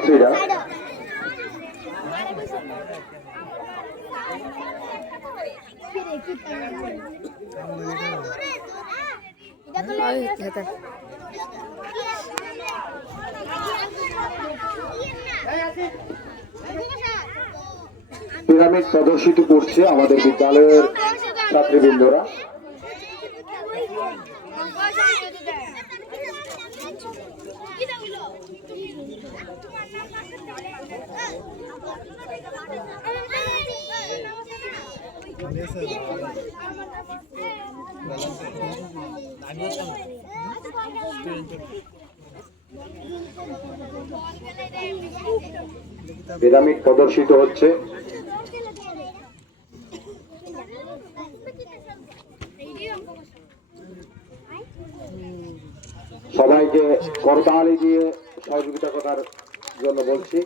ছাত্রছাত্রীরা পিরামিড প্রদর্শিত করছে আমাদের বিদ্যালয়ের ছাত্রবৃন্দরা। পিরামিড প্রদর্শিত হচ্ছে। সবাইকে করতালি দিয়ে সহযোগিতা করার জন্য বলছি।